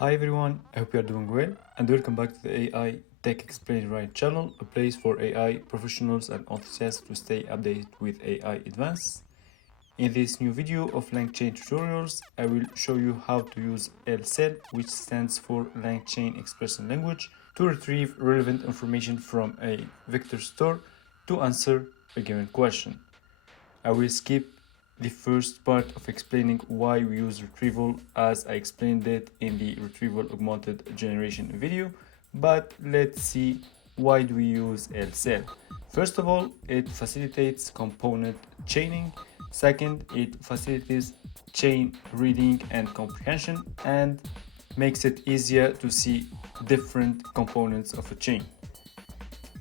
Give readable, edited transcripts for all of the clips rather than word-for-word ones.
Hi everyone, I hope you are doing well and welcome back to the AI Tech Explained Right channel, a place for AI professionals and enthusiasts to stay updated with AI advances. In this new video of LangChain tutorials, I will show you how to use LCEL, which stands for LangChain Expression Language, to retrieve relevant information from a vector store to answer a given question. I will skip the first part of explaining why we use retrieval, as I explained it in the Retrieval Augmented Generation video, but let's see why do we use LCEL. First of all, it facilitates component chaining. Second, it facilitates chain reading and comprehension and makes it easier to see different components of a chain.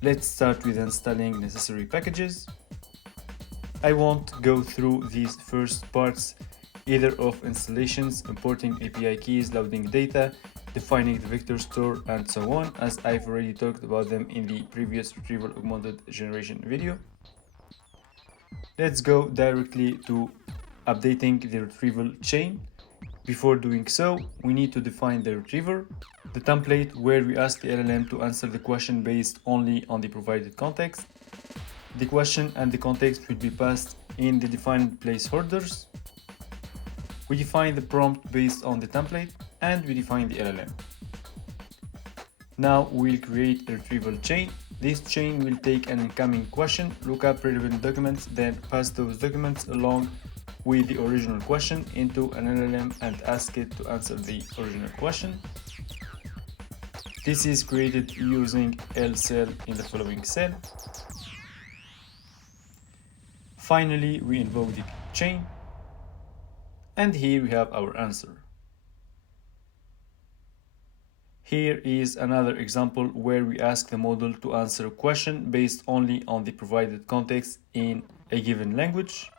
Let's start with installing necessary packages. I won't go through these first parts either of installations, importing API keys, loading data, defining the vector store, and so on, as I've already talked about them in the previous Retrieval Augmented Generation video. Let's go directly to updating the retrieval chain. Before doing so, we need to define the retriever, the template where we ask the LLM to answer the question based only on the provided context. The question and the context will be passed in the defined placeholders. We define the prompt based on the template and we define the LLM. Now we'll create a retrieval chain. This chain will take an incoming question, look up relevant documents, then pass those documents along with the original question into an LLM and ask it to answer the original question. This is created using LCEL in the following cell. Finally, we invoke the chain, and here we have our answer. Here is another example where we ask the model to answer a question based only on the provided context in a given language.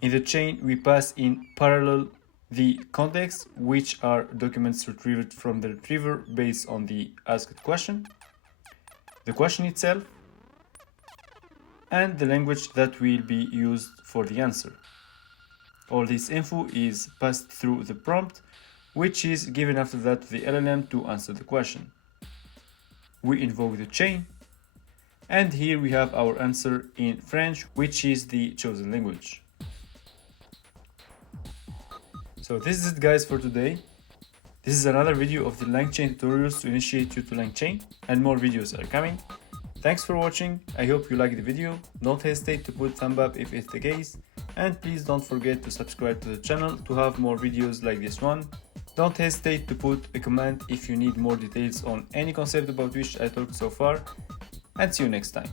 In the chain, we pass in parallel the context, which are documents retrieved from the retriever based on the asked question, the question itself, and the language that will be used for the answer. All this info is passed through the prompt, which is given after that to the LLM to answer the question. We invoke the chain, and here we have our answer in French, which is the chosen language. So this is it, guys, for today. This is another video of the LangChain tutorials to initiate you to LangChain, and more videos are coming. Thanks for watching. I hope you liked the video. Don't hesitate to put thumb up if it's the case, and please don't forget to subscribe to the channel to have more videos like this one. Don't hesitate to put a comment if you need more details on any concept about which I talked so far, and see you next time.